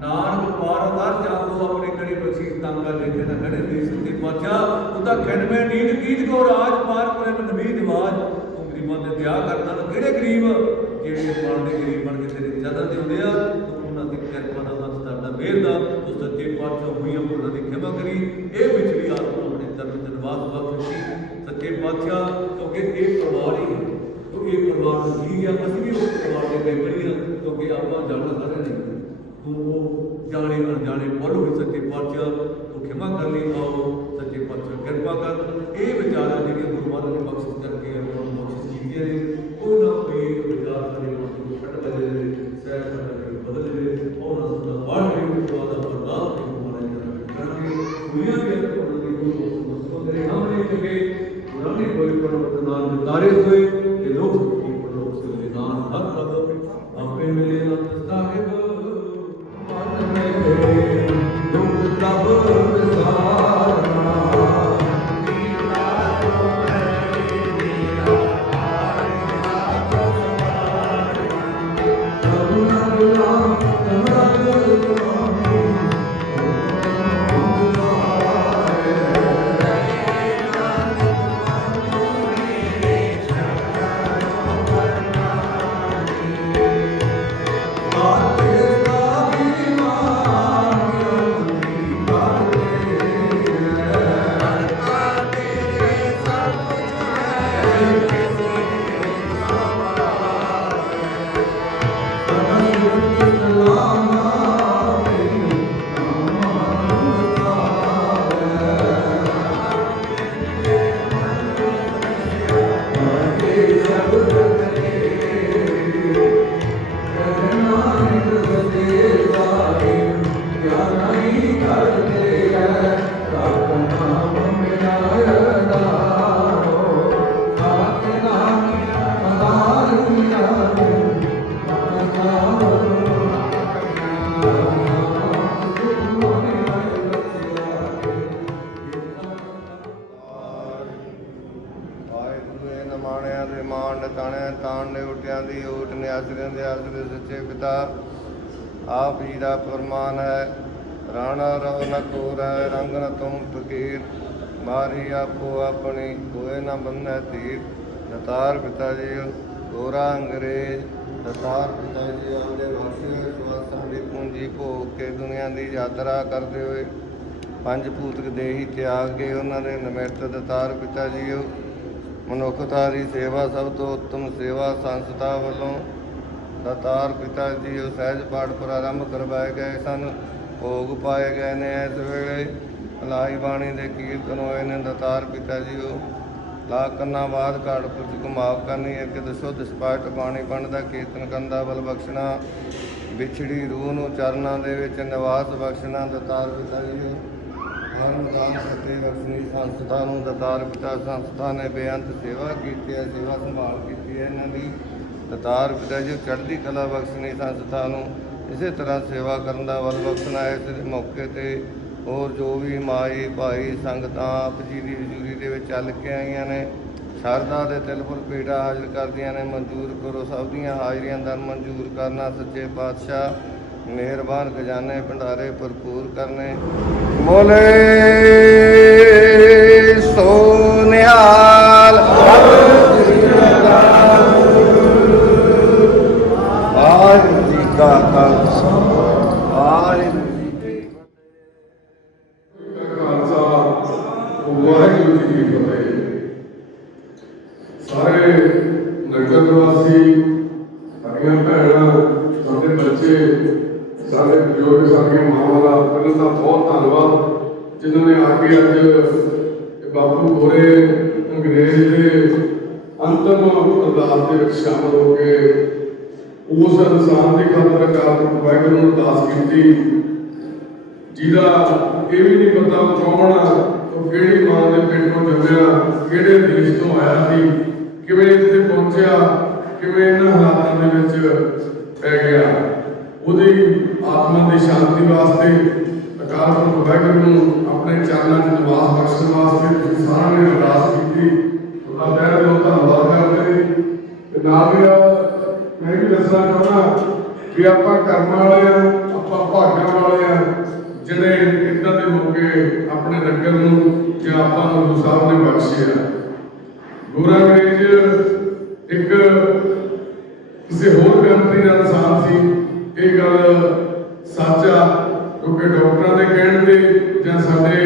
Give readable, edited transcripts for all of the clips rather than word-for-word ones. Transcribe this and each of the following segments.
नानक पारदार जाको अपने कड़ी बसीर तांगा लेके न खड़े देश के पातशाह उदा खिन में नींद गीत को राज पार करे में नबी नवाज तू गरीबां दे त्याग करता ना किहड़े गरीब ਜਿਹੜੇ ਮਾਰਦੇ ਗਰੀਬ ਬਣ ਕੇ ਤੇਰੇ ਜਦਾਂ ਦੇ ਹੁੰਦੇ ਆ ਤੂੰ ਉਹਨਾਂ ਦੀ ਕਿਰਪਾ ਦਾ ਹੱਥ ਤੁਹਾਡਾ ਮਿਹਰ ਦਾ ਤੂੰ ਸੱਚੇ ਪਾਤਸ਼ਾਹ ਹੋਈਆਂ ਭੁੱਲਾਂ ਦੀ ਖਿਮਾ ਕਰੀ ਇਹ ਵਿਚਲੀ ਆਤਮਾ ਆਪਣੇ ਦਰਦ ਤੇ ਨਿਵਾਸ ਬਖਸ਼ੀ ਸੱਚੇ ਪਾਤਸ਼ਾਹ ਕਿਉਂਕਿ ਇਹ ਪਰਿਵਾਰ ਹੀ ਹੈ ਤੂੰ ਇਹ ਪਰਿਵਾਰ ਦਾ ਜੀ ਆ ਅਸੀਂ ਵੀ ਉਸ ਪਰਿਵਾਰ ਦੇ ਮੈਂਬਰ ਹੀ ਹਾਂ ਕਿਉਂਕਿ ਆਪਾਂ ਜਾਣਨਾ ਸਾਰੇ ਨਹੀਂ ਤੂੰ ਜਾਣੇ ਅਣਜਾਣੇ ਭੁੱਲ ਹੋਈ ਸੱਚੇ ਪਾਤਸ਼ਾਹ ਤੂੰ ਖਿਮਾ ਕਰ ਲਈ ਆਓ ਸੱਚੇ ਪਾਤਸ਼ਾਹ ਕਿਰਪਾ ਕਰ ਇਹ ਵਿਚਾਰਾਂ ਜਿਹੜੀਆਂ ਗੁਰੂ ਮਹਾਰਾਜ ਨੇ ਬਖਸ਼ਿਸ਼ ਕਰਕੇ ਆਪਾਂ ਨੂੰ ਬਖਸ਼ਿਸ਼ ਕੀਤੀਆਂ ਨੇ ਉਹ ਨਾ ਕੋਈ ਵਿਚਾਰ ਸਾਡੇ ਮਨ ਨੂੰ ਛੱਡ ਬਦਲੇ ਸਹਿ ਸਾਡੇ ਬਦਲ ਦੇ ਉਹਨਾਂ ਦਾ ਬਾਹਰ ਵੀ ਦੁਆ ਦਾ ਬਰਦਾਸ਼ਤ ਨਹੀਂ ਮਾਰੇ ਕਰਨਗੇ ਦੁਨੀਆ ਦੇ ਅੰਦਰ ਦੀ ਮੁਸਤਫਾ ਦੇ ਸਾਹਮਣੇ ਲੱਗੇ ਪੁਰਾਣੇ ਕੋਈ ਪਰਵਤ ਨਾਲ ਤਾਰੇ ਹੋਏ ਕਿ ਲੋਕ ਕੀ ਪਰਲੋਕ ਸੇ ਨਾਮ ਹਰ ਕਦਮ ਆਪੇ ਮਿਲੇ ਨਾ ਸਾਹਿਬ ਮਨ ਮੇਰੇ ਦੁੱਖ ਤਬ ਵਿਸਾਰਨਾ आप ही का फरमान है राणा रव न कोर है रंग न तुम फकीर मारी आपो अपनी कोई न बंधे तीर दतार पिता जी गोरा अंग्रेज दतार पिता जी अपने वासी श्वासां दी पूंजी भोग के दुनिया की यात्रा करते हुए पंज भूतक देही त्याग के उन्होंने निमित्त दतार पिता जी मनुखता की सेवा सब तो उत्तम सेवा संस्था वालों दातार पिता जी सहज पाठ प्रारंभ करवाए गए सन भोग पाए गए ने इस वेले लाई बाणी के कीर्तन होए ने दातार पिता जी ला कन्ना बाद घाट पुरज घुमाव करनी एक शुद्ध स्पष्ट बाणी बनता कीर्तन करना बल बख्शना विछड़ी रूह न चरणों के निवास बख्शना दातार पिता जी धर्मदान फतेह बख्शनी संस्था दातार पिता संस्था ने बेअंत सेवा की सेवा संभाल की इन्हों की दातार पिता जी चढ़ती कला बख्शनी संस्था इस तरह सेवा करने का वल बख्शना इस मौके पर और जो भी माई भाई संगत आप जी की हजूरी के चल के आईया ने शारदा के तिलपुर पीड़ा हाजिर कर दिया ने मंजूर करो सब दियाँ हाजरियां दर मंजूर करना सच्चे पातशाह मेहरबान खजाने भंडारे भरपूर करने बोले सो निहाल वाहिगुरू जी का खालसा वाहिगुरू जी की खालसा वाहिगुरू जी की फतेह। सारे नगर वासी सारियां भैणां साडे बच्चे सारे बजुर्ग सारियां मावां दा पहले तां बहुत धन्नवाद जिन्होंने आके अज बापू गोरे अंग्रेज के अंतिम अरदास के शामिल हो के उस इंसान की खातर वाहिगुरू नूं अरदास कीती, जिहदा ये भी नहीं पता कौन आ, वो किहड़ी मां दे पेटों जम्मिया, किहड़े देश तो आया सी, किवें इत्थे पहुंचिया, किवें इन्हां हालातां दे विच पै गया। उहदी आत्मा की शांति वास्ते अकाल पुरख वाहिगुरू नूं अपने चरणों च निवास बख्शण वास्ते तुसीं सारिआं ने अरदास कीती। तुहाडा तहे दिलों धन्नवाद करदे ते नाल ही मैं भी दसना चाहुंदा कि आपां कर्म वाले आ, आपां भाग्यां वाले आ जिहड़े इदां दे मौके अपने नगर नूं जे आपां नूं गुरु साहब ने बख्शे आ। गुरु अंग्रेज एक किसी होर कंट्री का इंसान सी, ये गल सच आ, क्योंकि डॉक्टरों के कहण ते जां साडे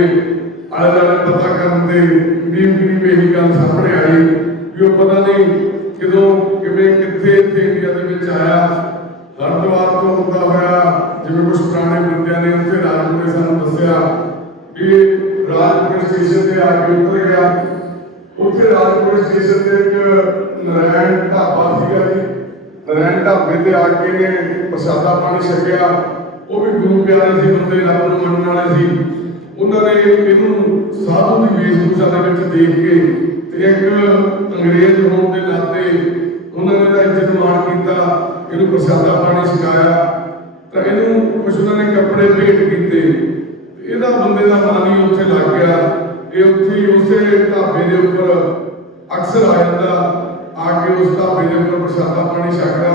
आले दुआले पता करन ते करीब यही गल सामने आई कि वो पता नहीं किदों किवें कित्थे इत्थे इंडिया दे विच आया। हरिद्वार तो होंदा होया जिवें कुछ पुराने बंदियां ने उत्थे राजपुरे सानूं दस्सिया कि राजपुरे स्टेशन ते आके उतर गया। उत्थे राजपुरे स्टेशन ते एक नारायण ढाबा सीगा जी, नारायण ढाबे ते आके ने प्रसादा पानी छकिया। वो भी गुरु प्यारे सी बंदे, रब नूं मनण वाले सी। उन्होंने इहनूं साधु की वेशभूषा दे विच देख के ते एक अंग्रेज होने के नाते उन्होंने इहदा इज्जत मान किया, इहनूं प्रसादा पानी छकाया, तो इहनूं कुछ उन्होंने कपड़े भेंट कीते। इहदा बंदे का मन ही उत्थे लग गया। ये उत्थे उसे ढाबे के उपर अक्सर आ जाता, आके उस ढाबे के उपर प्रसादा पानी छकदा।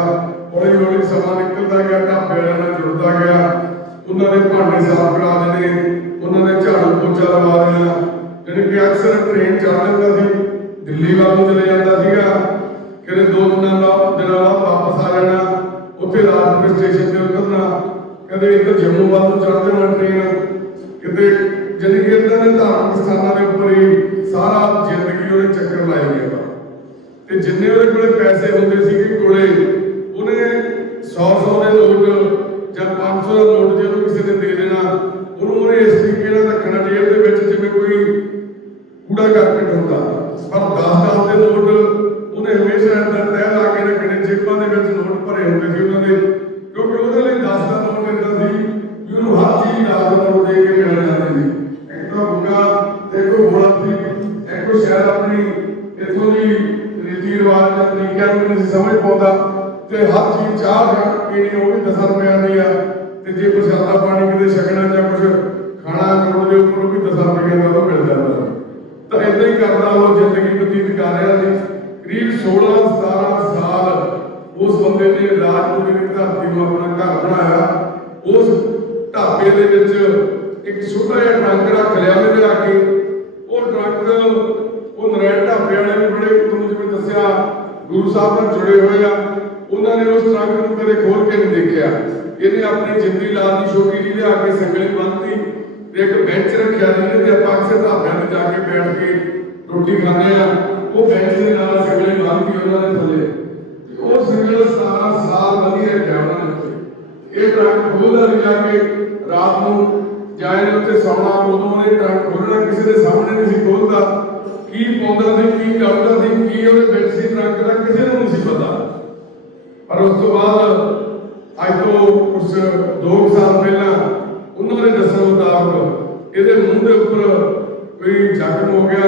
हौली हौली समा निकलता गया, ढाबे वालियां नाल जुड़ता गया। उन्होंने भांडे साफ करा देने, उन्होंने झाड़ू पोछा लगा देना। यानी कि अक्सर ट्रेन चढ़ जाता सी, दिल्ली वाल चले जाता सीगा, कदे 2 दिन बाद वापस आ जाना, उत्थे राजपुर स्टेशन ते उतरना, कदे इधर जम्मू वाल चढ़ जाना ट्रेन, किते जानी कि इदां दे धार्मिक स्थानां दे उपर ही सारा जिंदगी उहने चक्कर लाई गया। ते जिन्ने उहदे कोले पैसे हुंदे सीगे कोले, उहने 100 दे नोट जां 500 का नोट जे उहनूं किसी ने दे देना, उन्होंने इस तरीके नाल रखना जेब दे विच जिवें कोई कूड़ा करकट हुंदा। पर 10-10 के नोट उन्हें हमेशा इदां तह ला के रखने, जेबां दे विच नोट भरे हुंदे सी उन्हां दे, क्योंकि उहदे लई 10 का नोट इदां सी कि उहनूं हर चीज़ 10 का नोट दे के मिल जाती सी। एक तो गुंगा, एक तो घोड़ा सी, एक तो शायद अपनी इत्थों दी रीति रिवाज जां तरीकिਆਂ ਨੂੰ नहीं समझ पाਉਂਦਾ, ते हर चीज़ चाह पीनी वो भी 10 रुपए दी आ, ते जे प्रसादा पानी किते छकना जां कुछ खाना करोड़ के उपर भी 10 रुपए का मिल जाता। तो इदां ही करदा वो जिंदगी बतीत कर रहा सी। करीब 16-17 साल उस बंदे ने राजपुरी की धरती में अपना घर बनाया। उस ढाबे दे विच एक छोटा जिहा ट्रंक रख लिया उहने लिया के, वो ट्रंक वो नारायण ढाबे वाले भी बड़े तुहानूं जिवें दस्सिया गुरु साहब नाल जुड़े हुए आ, उन्होंने उस ट्रंक नूं कदे खोल के नहीं देखा। इन्हें अपनी जिंदगी लाल की छोटी जी लिया के संगली बन्नती, एक बेंच रखा जिन्हें आप अक्सर ढाबियां ते जाके बैठ के रोटी खाने आ, वो बेंच के नाल संगली बन्नती उन्होंने थले, वो संगल 17 साल बनी रखा उन्होंने। ये ट्रंक खोलदा नहीं जाके रात को जाए उत्ते सौना, उदों उन्हें ट्रंक खोलना किसी के सामने नहीं सी खोलदा, की पाउंदा सी की करदा सी की उहदे विच सी ट्रंक दा किसी नूं नहीं सी पता। पर उस तो बाद अज तो कुछ 2 साल पहला उन्होंने दसन मुताबिक ये मूँह के उपर कोई जख्म हो गया,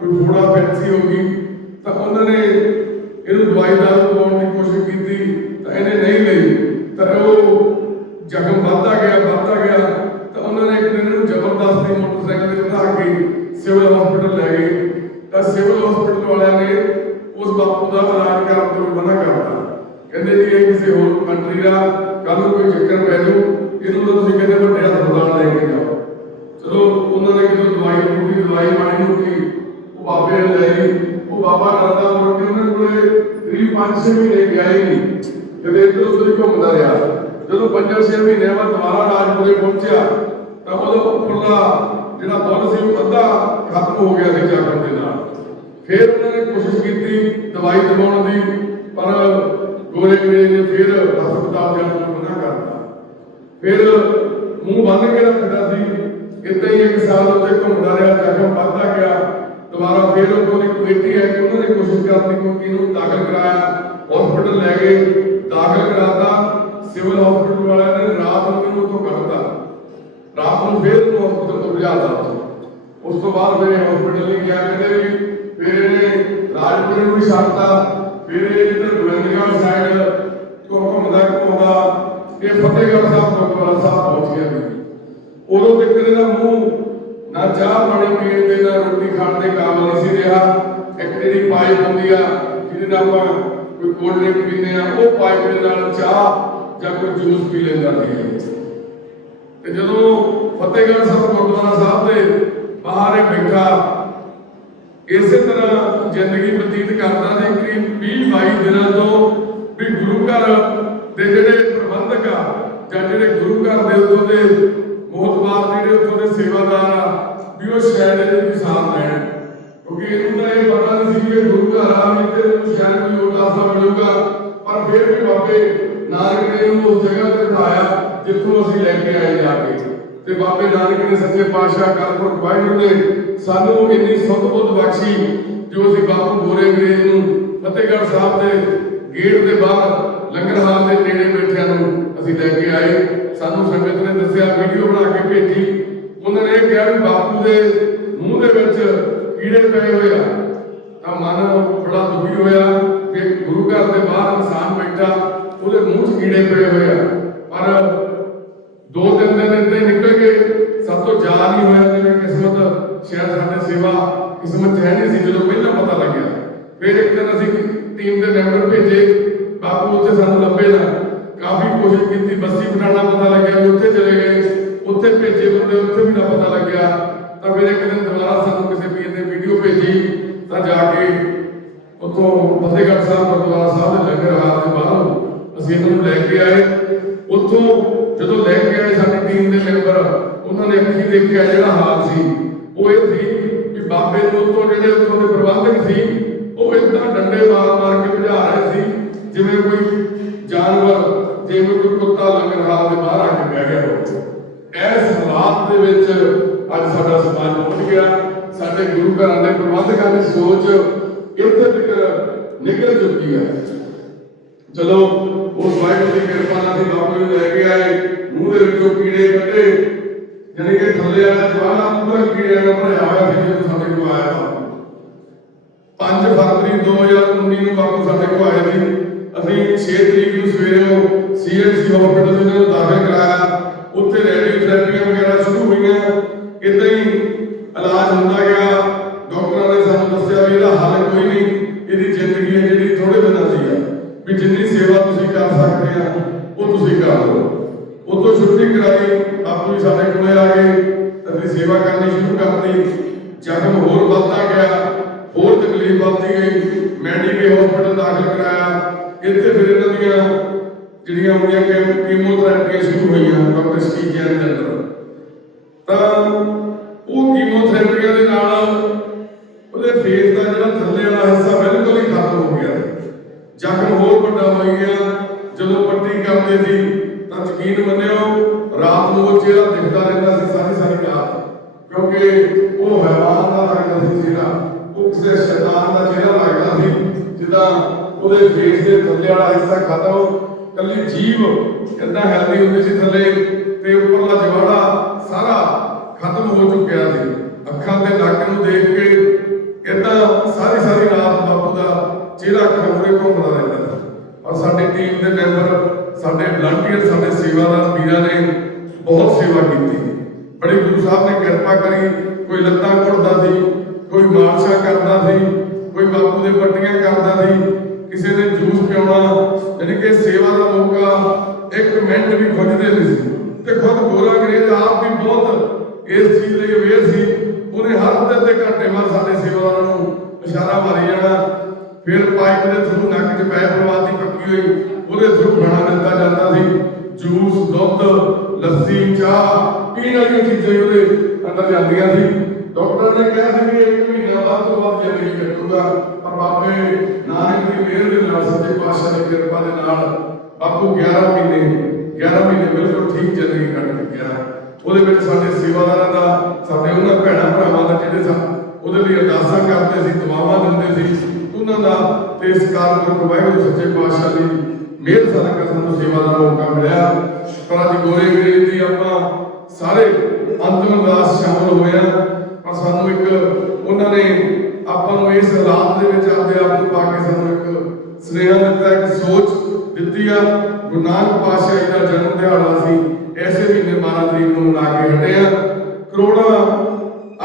कोई फोड़ा फैंसी हो गई, तो उन्होंने इनू दवाई दारू दवाने की कोशिश की, तो इन्हें नहीं ली, तो वो जख्म बढ़ता गया। तो उन्होंने एक दिन इन्हू जबरदस्ती मोटरसाइकिल से बिठा के सिविल हॉस्पिटल लै गए। तो सिविल हॉस्पिटल वाले ने उस बापू का इलाज करने को मना करता, कहते जी ये किसी होर कंट्री का, कल कोई चक्कर पै जाऊ, इन्हों तो तुसीं कहते वड्डे हस्पताल लेके जाओ। चलो उन्होंने जो दवाई माड़ी मोटी वो बाबे ने लै गई। वो बाबा करदा मुड़ के उन्होंने कोले करीब 5-6 महीने गया ही नहीं, कदे इधर उधर ही घूमदा रहा। जो 5-6 महीने बाद दोबारा राजपुरे पहुंचा तो उहदा उपरला जिहड़ा बुल सी अद्धा खत्म हो गया सी जख्म दे नाल। फिर उन्होंने कोशिश की दवाई दवाउण दी, पर गोरे अंग्रेज ने फिर हस्पताल जाने को मना करता। फिर मूँह बन के रखता सी, इदां ही 1 साल उत्ते घूमदा रहा, जख्म बढ़ता गया। दोबारा फिर उन्होंने कमेटी है कि उन्होंने कोशिश करनी कि इन्हूं दाखिल कराया, हॉस्पिटल लै गए, दाखिल कराता। सिविल हॉस्पिटल वाले ने रात ਨੂੰ ਇਹਨੂੰ ਉੱਥੋਂ ਕੱਢਤਾ, ਰਾਤ ਨੂੰ ਫਿਰ ਇਹਨੂੰ ਹਸਪਤਾਲ ਤੋਂ ਭਜਾਤਾ ਉੱਥੋਂ। ਉਸ ਤੋਂ ਬਾਅਦ ਫਿਰ ਹਸਪਤਾਲ ਨਹੀਂ ਗਿਆ, ਕਹਿੰਦੇ ਵੀ ਫਿਰ ਇਹਨੇ ਰਾਜਪੁਰੇ ਨੂੰ ਵੀ ਛੱਡਤਾ, ਫਿਰ ਇਹ ਇੱਧਰ ਗੋਬਿੰਦਗੜ੍ਹ ਸਾਈਡ ਘੁੰਮਦਾ ਇਹ ਫਤਿਹਗੜ੍ਹ ਸਾਹਿਬ ਗੁਰਦੁਆਰਾ ਸਾਹਿਬ ਪਹੁੰਚ ਗਿਆ ਜੀ। ਉਦੋਂ ਤੱਕ ਇਹਦਾ ਮੂੰਹ ਨਾ ਚਾਹ ਪਾਣੀ ਪੀਣ ਦੇ ਨਾ ਰੋਟੀ ਖਾਣ ਦੇ ਕਾਬਿਲ ਨਹੀਂ ਸੀ ਰਿਹਾ। ਇੱਕ ਜਿਹੜੀ ਪਾਈਪ ਹੁੰਦੀ ਆ ਜਿਹਦੇ ਨਾਲ ਆਪਾਂ ਕੋਈ ਕੋਲਡ ਡਰਿੰਕ ਪੀਂਦੇ ਆ, ਉਹ ਪਾਈਪ ਦੇ ਨਾਲ ਚਾਹ ਜਾਂ ਕੋਈ ਜੂਸ ਪੀ ਲੈਂਦਾ ਸੀ। ਤੇ ਜਦੋਂ ਫਤਿਹਗੜ੍ਹ ਸਾਹਿਬ ਗੁਰਦੁਆਰਾ ਸਾਹਿਬ ਦੇ ਬਾਹਰ ਹੀ ਬੈਠਾ ਇਸੇ ਤਰ੍ਹਾਂ ਜ਼ਿੰਦਗੀ ਬਤੀਤ ਕਰਦਾ ਸੀ ਕਰੀਬ 20-22 ਦਿਨਾਂ ਤੋਂ ਵੀ ਗੁਰੂ ਘਰ ਦੇ ਜਿਹੜੇ ਪ੍ਰਬੰਧਕ ਆ ਜਾਂ ਜਿਹੜੇ ਗੁਰੂ ਘਰ ਦੇ ਉੱਥੋਂ ਦੇ ਮੋਹਤਬਾਰ ਜਿਹੜੇ ਉੱਥੋਂ ਦੇ ਸੇਵਾਦਾਰ ਆ ਵੀ ਉਹ ਸ਼ਾਇਦ ਇਹਦੀ ਸਾਥ ਲੈਣ, ਕਿਉਂਕਿ ਇਹਨੂੰ ਤਾਂ ਇਹ ਪਤਾ ਨਹੀਂ ਸੀ ਕਿ ਗੁਰੂ ਘਰ ਆ ਵੀ ਤੇ ਸ਼ਾਇਦ ਕੋਈ ਉਦਾਸਾ ਮਿਲੂਗਾ। ਪਰ ਫਿਰ ਵੀ ਬਾਬੇ ਨਾਨਕ ਨੇ ਇਹਨੂੰ ਉਸ ਜਗ੍ਹਾ ਤੇ ਬਿਠਾਇਆ ਜਿੱਥੋਂ ਅਸੀਂ ਲੈ ਕੇ ਆਏ ਜਾ ਕੇ। ਤੇ ਬਾਬੇ ਨਾਨਕ ਨੇ ਸੱਚੇ ਪਾਤਸ਼ਾਹ ਕਾਲਪੁਰਖ ਵਾਹਿਗੁਰੂ ਨੇ ਸਾਨੂੰ ਇੰਨੀ ਸੁੱਧ ਬੁੱਧ ਬਖਸ਼ੀ ਜੋ ਅਸੀਂ ਬਾਪੂ ਗੋਰੇ ਅੰਗਰੇਜ਼ ਨੂੰ ਫਤਿਹਗੜ੍ਹ ਸਾਹਿਬ ਦੇ ਗੇਟ ਦੇ ਬਾਹਰ ਲੰਗਰ ਹਾਲ ਦੇ ਨੇੜੇ ਬੈਠਿਆਂ ਨੂੰ ਅਸੀਂ ਲੈ ਕੇ ਆਏ। ਸਾਨੂੰ ਸੰਗਤ ਨੇ ਦੱਸਿਆ, ਵੀਡੀਓ ਬਣਾ ਕੇ ਭੇਜੀ। ਉਹਨਾਂ ਨੇ ਇਹ ਕਿਹਾ ਵੀ ਬਾਪੂ ਦੇ ਮੂੰਹ ਦੇ ਵਿੱਚ ਕੀੜੇ ਪਏ ਹੋਏ ਆ। ਤਾਂ ਮਨ ਬੜਾ ਦੁਖੀ ਹੋਇਆ ਕਿ ਗੁਰੂ ਘਰ ਦੇ ਬਾਹਰ ਇਨਸਾਨ ਬੈਠਾ, ਉਹਦੇ ਮੂੰਹ 'ਚ ਕੀੜੇ ਪਏ ਹੋਏ ਆ। ਪਰ 2-3 ਦਿਨ ਇੱਦਾਂ ਨਿਕਲ ਗਏ, ਸਭ ਤੋਂ ਜਾ ਨਹੀਂ ਹੋਇਆ ਜਿਵੇਂ ਕਿਸਮਤ ਸ਼ਾਇਦ ਸਾਡੇ ਸੇਵਾ ਕਿਸਮਤ 'ਚ ਹੈ ਨਹੀਂ ਸੀ ਜਦੋਂ ਪਹਿਲਾਂ ਪਤਾ ਲੱਗਿਆ। ਫਿਰ ਇੱਕ ਦਿਨ ਅਸੀਂ ਟੀਮ ਦੇ ਮੈਂਬਰ ਭੇਜੇ, ਬਾਪੂ ਉੱਥੇ ਸਾਨੂੰ ਲੱਭੇ ਨਾ, ਕਾਫੀ ਕੋਸ਼ਿਸ਼ ਕੀਤੀ, ਬੱਸੀ ਪਟਾਣਾ ਪਤਾ ਲੱਗਿਆ ਵੀ ਉੱਥੇ ਚਲੇ ਗਏ, ਉੱਥੇ ਭੇਜੇ ਬੰਦੇ ਉੱਥੇ ਵੀ ਨਾ ਪਤਾ ਲੱਗਿਆ। ਤਾਂ ਫਿਰ ਇੱਕ ਦਿਨ ਦੁਬਾਰਾ ਸਾਨੂੰ ਕਿਸੇ ਵੀਰ ਨੇ ਵੀਡੀਓ ਭੇਜੀ, ਤਾਂ ਜਾ ਕੇ ਉੱਥੋਂ ਫਤਿਹਗੜ੍ਹ ਸਾਹਿਬ ਗੁਰਦੁਆਰਾ ਸਾਹਿਬ ਦੇ ਲੰਗਰ ਹਾਲ ਦੇ ਬਾਹਰੋਂ ਅਸੀਂ ਇਹਨਾਂ ਨੂੰ ਲੈ ਕੇ ਆਏ। ਉੱਥੋਂ ਜਦੋਂ ਲੈ ਕੇ ਆਏ ਸਾਡੀ ਟੀਮ ਦੇ ਮੈਂਬਰ, ਉਹਨਾਂ ਨੇ ਅੱਖੀਂ ਦੇਖਿਆ ਜਿਹੜਾ ਹਾਲ ਸੀ ਉਹ ਇਹ ਸੀ ਵੀ ਬਾਬੇ ਨੂੰ ਉੱਥੋਂ ਜਿਹੜੇ ਉੱਥੋਂ ਦੇ ਪ੍ਰਬੰਧਕ ਸੀ ਉਹ ਇਦਾਂ ਡੰਡੇ ਮਾਰ ਕੇ ਭਜਾ ਰਹੇ ਸੀ ਜਿਵੇਂ ਕੋਈ ਜਾਨਵਰ, ਜਿਵੇਂ ਕੋਈ ਕੁੱਤਾ ਲੰਗਰ ਹਾਲ ਦੇ ਬਾਹਰ ਆ ਕੇ ਬਹਿ ਗਿਆ ਹੋਵੇ। ਇਸ ਹਾਲਾਤ ਦੇ ਵਿੱਚ ਅੱਜ ਸਾਡਾ ਸਮਾਜ ਪਹੁੰਚ ਗਿਆ। ਸਾਡੇ ਗੁਰੂ ਘਰਾਂ ਦੇ ਪ੍ਰਬੰਧਕਾਂ ਦੀ ਸੋਚ ਇੱਥੇ ਤੱਕ ਨਿਕਲ ਚੁੱਕੀ ਹੈ। ਚਲੋ ਉਸ ਵਾਹਿਗੁਰੂ ਦੀ ਕਿਰਪਾ ਨਾਲ ਅਸੀਂ ਬਾਬੂ ਨੂੰ ਲੈ ਕੇ ਆਏ, ਮੂੰਹ ਦੇ ਵਿੱਚੋਂ ਕੀੜੇ ਕੱਢੇ, ਜਾਨੀ ਕਿ ਥੱਲੇ ਵਾਲਾ ਜਵਾਨਾ ਪੂਰਾ ਕੀੜਿਆਂ ਨਾਲ ਭਰਿਆ ਹੋਇਆ ਸੀ। ਜਦੋਂ ਸਾਡੇ ਕੋਲ ਆਇਆ ਬਾਪੂ 5 ਫਰਵਰੀ 2019 ਨੂੰ ਬਾਪੂ ਸਾਡੇ ਕੋਲ ਆਏ ਸੀ। ਅਸੀਂ 6 ਤਰੀਕ ਨੂੰ ਸਵੇਰੇ ਸੀਐਮਸੀ ਹਸਪੀਟਲ ਵਿੱਚ ਇਹਨੂੰ ਦਾਖਲ ਕਰਾਇਆ। ਉੱਥੇ ਰੇਡੀਓਥੈਰੇਪੀਆਂ ਵਗੈਰਾ ਸ਼ੁਰੂ ਹੋਈਆਂ। ਇਦਾਂ ਹੀ ਇਲਾਜ ਹੁੰਦਾ ਗਿਆ। ਡਾਕਟਰਾਂ ਨੇ ਸਾਨੂੰ ਦੱਸਿਆ ਵੀ ਇਹਦਾ ਹੱਲ ਕੋਈ ਨਹੀਂ, ਇਹਦੀ ਜ਼ਿੰਦਗੀ ਹੈ ਜਿਹੜੀ ਥੋੜੇ ਦਿਨਾਂ ਦੀ ਆ, ਵੀ ਜਿੰਨੀ ਸੇਵਾ ਤੁਸੀਂ ਕਰ ਸਕਦੇ ਆ ਉਹ ਤੁਸੀਂ ਕਰ ਲਓ। ਉਦੋਂ ਛੁੱਟੀ ਕਰਾਈ, ਬਾਪੂ ਜੀ ਸਾਡੇ ਕੋਲੇ ਆ ਗਏ, ਅਸੀਂ ਸੇਵਾ ਕਰਨੀ ਸ਼ੁਰੂ ਕਰਤੀ। ਜ਼ਖਮ ਹੋਰ ਵੱਧਦਾ ਗਿਆ, ਹੋਰ ਤਕਲੀਫ ਵੱਧਦੀ ਗਈ। ਮੈਡੀਕਲ ਹਸਪੀਟਲ ਦਾਖਲ ਕਰਾਇਆ। ਇੱਥੇ ਫਿਰ ਇਹਨਾਂ ਦੀਆਂ ਜਿਹੜੀਆਂ ਹੁੰਦੀਆਂ ਕੀਮੋਥੈਰੇਪੀਆਂ ਸ਼ੁਰੂ ਹੋਈਆਂ ਡਾਕਟਰ ਸਟੀਵ ਜੈਨ ਦੇ ਅੰਦਰ। ਤਾਂ ਉਹ ਕੀਮੋਥੈਰੇਪੀਆਂ ਦੇ ਨਾਲ ਉਹਦੇ ਫੇਸ ਦਾ ਜਿਹੜਾ ਥੱਲੇ ਵਾਲਾ ਹਿੱਸਾ ਬਿਲਕੁਲ ਹੀ ਖਤਮ ਹੋ ਗਿਆ। ਜ਼ਖਮ ਹੋਰ ਵੱਡਾ ਹੋ ਗਿਆ। ਜਦੋਂ ਪੱਟੀ ਕਰਦੇ ਸੀ ਤਾਂ ਯਕੀਨ ਮੰਨਿਓ ਰਾਤ ਨੂੰ ਉਹ ਚਿਹਰਾ ਦਿਖਦਾ ਰਹਿੰਦਾ ਸੀ ਸਾਰੀ ਰਾਤ, ਕਿਉਂਕਿ ਉਹ ਹੈਵਾਨ ਦਾ ਲੱਗਦਾ ਸੀ ਚਿਹਰਾ, ਉਹ ਕਿਸੇ ਸ਼ੈਤਾਨ ਦਾ ਚਿਹਰਾ ਲੱਗਦਾ ਸੀ। ਜਿੱਦਾਂ ਉਹਦੇ ਫੇਸ ਦੇ ਥੱਲੇ ਵਾਲਾ ਹਿੱਸਾ ਖਤਮ, ਕੱਲੀ ਜੀਭ ਕਿੰਨਾ ਹੈਲਦੀ ਹੁੰਦੀ ਸੀ ਥੱਲੇ, ਤੇ ਉੱਪਰਲਾ ਜਵਾੜਾ ਸਾਰਾ ਖਤਮ ਹੋ ਚੁੱਕਿਆ ਸੀ। ਅੱਖਾਂ ਤੇ ਨੱਕ ਨੂੰ ਦੇਖ ਕੇ ਇਦਾਂ ਸਾਰੀ ਰਾਤ ਬਾਪੂ ਦਾ ਚਿਹਰਾ ਅੱਖਾਂ ਮੂਹਰੇ ਘੁੰਮਦਾ ਰਹਿੰਦਾ ਸੀ। ਔਰ ਸਾਡੀ ਟੀਮ ਦੇ ਮੈਂਬਰ, ਸਾਡੇ ਵਲੰਟੀਅਰ, ਸਾਡੇ ਸੇਵਾਦਾਰ ਵੀਰਾਂ ਨੇ ਬਹੁਤ ਸੇਵਾ ਕੀਤੀ। ਬੜੀ ਗੁਰੂ ਸਾਹਿਬ ਨੇ ਕਿਰਪਾ ਕਰੀ। ਕੋਈ ਲੱਤਾਂ ਘੁੱਟਦਾ ਸੀ, ਕੋਈ ਮਾਲਸ਼ਾਂ ਕਰਦਾ ਸੀ, ਕੋਈ ਬਾਪੂ ਦੇ ਪੱਟੀਆਂ ਕਰਦਾ ਸੀ, ਕਿਸੇ ਨੇ ਜੂਸ ਪਿਆਉਣਾ। ਯਾਨੀ ਕਿ ਸੇਵਾ ਦਾ ਮੌਕਾ ਇੱਕ ਮਿੰਟ ਵੀ ਖੁੱਜਦੇ ਨਹੀਂ ਸੀ। ਤੇ ਖੁਦ ਗੋਰਾ ਅੰਗਰੇਜ਼ ਆਪ ਵੀ ਬਹੁਤ ਇਸ ਚੀਜ਼ ਲਈ ਅਵੇਅਰ ਸੀ। ਉਹਨੇ ਹਰ ਅੱਧੇ ਘੰਟੇ ਬਾਅਦ ਸਾਡੇ ਸੇਵਾਦਾਰਾਂ ਨੂੰ ਇਸ਼ਾਰਾ ਮਾਰੀ ਜਾਣਾ। ਫਿਰ ਪਾਈਪ ਦੇ ਥਰੂ ਨੱਕ 'ਚ ਪੈਪ ਪਵਾਤੀ ਪੱਕੀ ਹੋਈ, ਉਹਦੇ ਥਰੂ ਖਾਣਾ ਦਿੱਤਾ ਜਾਂਦਾ ਸੀ। ਜੂਸ, ਦੁੱਧ, ਲੱਸੀ, ਚਾਹ, ਪੀਣ ਵਾਲੀਆਂ ਚੀਜ਼ਾਂ ਉਹਦੇ ਅੰਦਰ ਜਾਂਦੀਆਂ ਸੀ। ਡਾਕਟਰ ਨੇ ਕਿਹਾ ਸੀ ਕਿ 1 ਮਹੀਨਾ ਬਾਅਦ ਤੋਂ ਬਾਅਦ ਜ਼ਿੰਦਗੀ ਕੱਟੂਗਾ। ਪਰ ਬਾਬੇ ਨਾਨਕ ਦੀ ਮਿਹਰ ਦੇ ਨਾਲ, ਸੱਚੇ ਪਾਤਸ਼ਾਹ ਦੀ ਕਿਰਪਾ ਦੇ ਨਾਲ ਬਾਪੂ 11 ਮਹੀਨੇ ਬਿਲਕੁਲ ਠੀਕ ਜ਼ਿੰਦਗੀ ਕੱਟ ਚੁੱਕਿਆ। ਉਹਦੇ ਵਿੱਚ ਸਾਡੇ ਸੇਵਾਦਾਰਾਂ ਦਾ, ਸਾਡੇ ਉਹਨਾਂ ਭੈਣਾਂ ਭਰਾਵਾਂ ਦਾ ਜਿਹੜੇ ਉਹਦੇ ਲਈ ਅਰਦਾਸਾਂ ਕਰਦੇ ਸੀ, ਦੁਆਵਾਂ ਦਿੰਦੇ ਸੀ, ਉਹਨਾਂ ਦਾ ਤੇ ਇਸ ਕਾਰਨ ਵਾਹਿਗੁਰੂ ਸੱਚੇ ਪਾਤਸ਼ਾਹ ਦੀ ਮਿਹਰ ਸਦਕਾ ਸਾਨੂੰ ਸੇਵਾ ਦਾ ਮੌਕਾ ਮਿਲਿਆ। ਪਰ ਅੱਜ ਗੋਰੇ ਵੀਰੇ ਦੀ ਆਪਾਂ ਸਾਰੇ ਅੰਤਿਮ ਅਰਦਾਸ ਸ਼ਾਮਲ ਹੋਏ ਆ, ਪਰ ਸਾਨੂੰ ਇੱਕ ਉਹਨਾਂ ਨੇ ਆਪਾਂ ਨੂੰ ਇਸ ਹਾਲਾਤ ਦੇ ਵਿੱਚ ਆਪਣੇ ਆਪ ਨੂੰ ਪਾ ਕੇ ਸਾਨੂੰ ਇੱਕ ਸੁਨੇਹਾ ਦਿੱਤਾ, ਇੱਕ ਸੋਚ ਦਿੱਤੀ ਆ। ਗੁਰੂ ਨਾਨਕ ਪਾਤਸ਼ਾਹ ਜੀ ਦਾ ਜਨਮ ਦਿਹਾੜਾ ਸੀ ਐਸੇ ਮਹੀਨੇ 12 ਤਰੀਕ ਨੂੰ ਮਨਾ ਕੇ ਹਟੇ ਆ। ਕਰੋੜਾਂ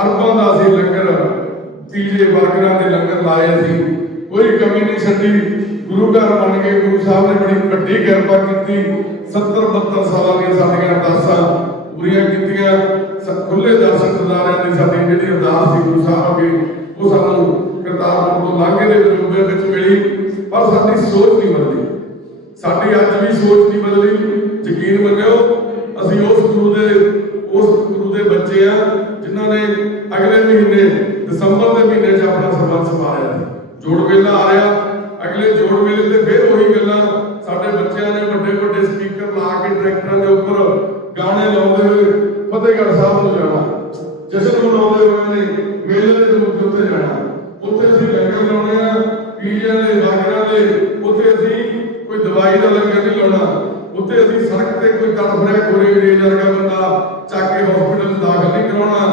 ਅਰਬਾਂ ਦਾ ਅਸੀਂ ਲੰਗਰ, ਪੀਜੇ ਵਰਕਰਾਂ ਦੇ ਲੰਗਰ ਲਾਏ ਸੀ, ਕੋਈ ਕਮੀ ਨਹੀਂ ਛੱਡੀ। ਗੁਰੂ ਘਰ ਬਣ ਕੇ ਗੁਰੂ ਸਾਹਿਬ ਨੇ ਬੜੀ ਵੱਡੀ ਕਿਰਪਾ ਕੀਤੀ। 70-72 ਸਾਲਾਂ ਦੀਆਂ ਸਾਡੀਆਂ ਅਰਦਾਸਾਂ ਪੂਰੀਆਂ ਕੀਤੀਆਂ। ਖੁੱਲੇ ਦਰਸ਼ਨ ਦਿਦਾਰਿਆਂ ਦੀ ਸਾਡੀ ਜਿਹੜੀ ਅਰਦਾਸ ਸੀ ਗੁਰੂ ਸਾਹਿਬ ਅੱਗੇ, ਉਹ ਸਾਨੂੰ ਕਰਤਾਰਪੁਰ ਤੋਂ ਲਾਂਘੇ ਦੇ ਰੂਪ ਵਿੱਚ ਮਿਲੀ। ਪਰ ਸਾਡੀ ਸੋਚ ਨਹੀਂ ਬਦਲੀ, ਸਾਡੀ ਅੱਜ ਵੀ ਸੋਚ ਨਹੀਂ ਬਦਲੀ। ਯਕੀਨ ਮੰਨਿਓ, ਅਸੀਂ ਉਸ ਗੁਰੂ ਦੇ ਬੱਚੇ ਆ ਜਿਨ੍ਹਾਂ ਨੇ ਅਗਲੇ ਮਹੀਨੇ ਦਸੰਬਰ ਦੇ ਮਹੀਨੇ 'ਚ ਆਪਣਾ ਸਰਬੰਸ ਪਾਇਆ। ਜੋੜ ਮੇਲਾ ਆ ਰਿਹਾ, ਅਗਲੇ ਜੋੜ ਮੇਲੇ ਤੇ ਫਿਰ ਉਹੀ ਗੱਲਾਂ ਸਾਡੇ ਬੱਚਿਆਂ ਨੇ ਵੱਡੇ ਵੱਡੇ ਸਪੀਕਰ ਲਾ ਕੇ ਟਰੈਕਟਰਾਂ ਦੇ ਉੱਪਰ ਗਾਣੇ ਲਾਉਂਦੇ ਹੋਏ ਫਤਿਹਗੜ੍ਹ ਸਾਹਿਬ ਨੂੰ ਜਾਣਾ, ਜਸ਼ਨ ਮਨਾਉਂਦੇ ਹੋਏ ਨੇ ਮੇਲੇ ਦੇ ਰੂਪ ਦੇ ਉੱਤੇ ਜਾਣਾ। ਉੱਥੇ ਅਸੀਂ ਲੰਗਰ ਲਾਉਣੇ ਆ, ਪੀਜਿਆਂ ਦੇ ਵਾਗਰਾਂ ਦੇ, ਉੱਥੇ ਅਸੀਂ ਕੋਈ ਦਵਾਈ ਦਾ ਲੰਗਰ ਨਹੀਂ ਲਾਉਣਾ। ਉੱਥੇ ਅਸੀਂ ਸੜਕ ਤੇ ਕੋਈ ਤੜਫ ਰਿਹਾ ਗੋਰੇ ਵੀਰੇ ਵਰਗਾ ਬੰਦਾ ਚੱਕ ਕੇ ਹਸਪੀਟਲ 'ਚ ਦਾਖਲ ਨਹੀਂ ਕਰਾਉਣਾ।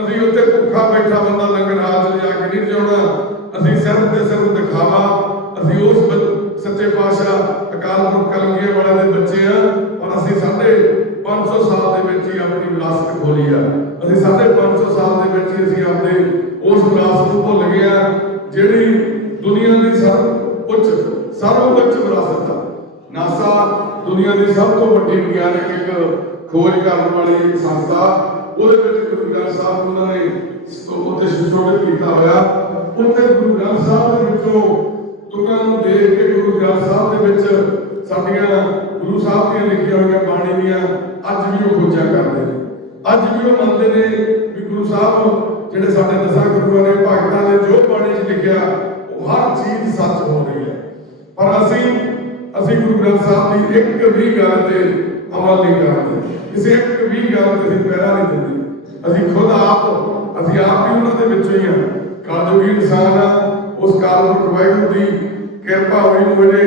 ਅਸੀਂ ਉੱਥੇ ਭੁੱਖਾ ਬੈਠਾ ਬੰਦਾ ਲੰਗਰ ਹਾਲ 'ਚ ਲਿਜਾ ਕੇ ਨਹੀਂ ਜਾਣਾ। ਅਸੀਂ ਸਿਰਫ ਤੇ ਸਿਰਫ ਦਿਖਾਵਾ, ਅਸੀਂ ਉਸ ਸੱਚੇ ਪਾਤਸ਼ਾਹ ਅਕਾਲ ਪੁਰਖ ਕਲਗੀਆਂ ਵਾਲਿਆਂ ਦੇ ਬੱਚੇ ਆ। ਪਰ ਅਸੀਂ 550 ਸਾਲ ਦੇ ਵਿੱਚ ਹੀ ਆਪਣੀ ਵਿਰਾਸਤ ਖੋਲੀ ਆ। ਅਸੀਂ 550 ਸਾਲ ਦੇ ਵਿੱਚ ਹੀ ਅਸੀਂ ਆਪਣੇ ਉਸ ਵਿਰਾਸਤ ਨੂੰ ਭੁੱਲ ਗਏ ਆ, ਜਿਹੜੀ ਦੁਨੀਆ ਦੀ ਸਰਵ ਉੱਚ ਵਿਰਾਸਤ ਆ। ਨਾਸਾ ਦੁਨੀਆ ਦੀ ਸਭ ਤੋਂ ਵੱਡੀ ਵਿਗਿਆਨਕ ਇੱਕ ਖੋਜ ਕਰਨ ਵਾਲੀ ਇੱਕ ਸੰਸਥਾ, ਉਹਦੇ ਵਿੱਚ ਗੁਰੂ ਗ੍ਰੰਥ ਸਾਹਿਬ ਉਹਨਾਂ ਨੇ ਉੱਥੇ ਸੰਸ਼ੋਧਨ ਕੀਤਾ ਹੋਇਆ। ਉੱਥੇ ਗੁਰੂ ਗ੍ਰੰਥ ਸਾਹਿਬ ਦੇ ਵਿੱਚੋਂ ਤੁਕਾਂ ਨੂੰ ਦੇਖ ਕੇ ਗੁਰੂ ਗ੍ਰੰਥ ਸਾਹਿਬ ਦੇ ਵਿੱਚ ਸਾਡੀਆਂ ਗੁਰੂ ਸਾਹਿਬ ਦੀਆਂ ਲਿਖੀਆਂ ਹੋਈਆਂ ਬਾਣੀ ਦੀਆਂ ਅੱਜ ਵੀ ਉਹ ਖੋਜਾਂ ਕਰਦੇ ਨੇ। ਅੱਜ ਵੀ ਉਹ ਮੰਨਦੇ ਨੇ ਵੀ ਗੁਰੂ ਸਾਹਿਬ ਜਿਹੜੇ ਸਾਡੇ ਦਸਾਂ ਗੁਰੂਆਂ ਨੇ ਭਗਤਾਂ ਨੇ ਜੋ ਬਾਣੀ 'ਚ ਲਿਖਿਆ ਉਹ ਹਰ ਚੀਜ਼ ਸੱਚ ਹੋ ਰਹੀ ਹੈ। ਪਰ ਅਸੀਂ ਗੁਰੂ ਗ੍ਰੰਥ ਸਾਹਿਬ ਦੀ ਇੱਕ ਵੀ ਗੱਲ ਤੇ ਅਮਲ ਨਹੀਂ ਕਰਦੇ, ਕਿਸੇ ਇੱਕ ਵੀ ਗੱਲ ਤੇ ਅਸੀਂ ਪਹਿਰਾ ਨਹੀਂ ਦਿੰਦੇ। ਅਸੀਂ ਖੁਦ ਅਸੀਂ ਆਪ ਵੀ ਉਹਨਾਂ ਦੇ ਵਿੱਚੋਂ ਹੀ ਹਾਂ। ਕਲਯੁਗੀ ਇਨਸਾਨ ਆ। ਉਸ ਕਾਲ ਪੁਰਖ ਵਾਹਿਗੁਰੂ ਦੀ ਕਿਰਪਾ ਹੋਈ ਨੂੰ ਮੇਰੇ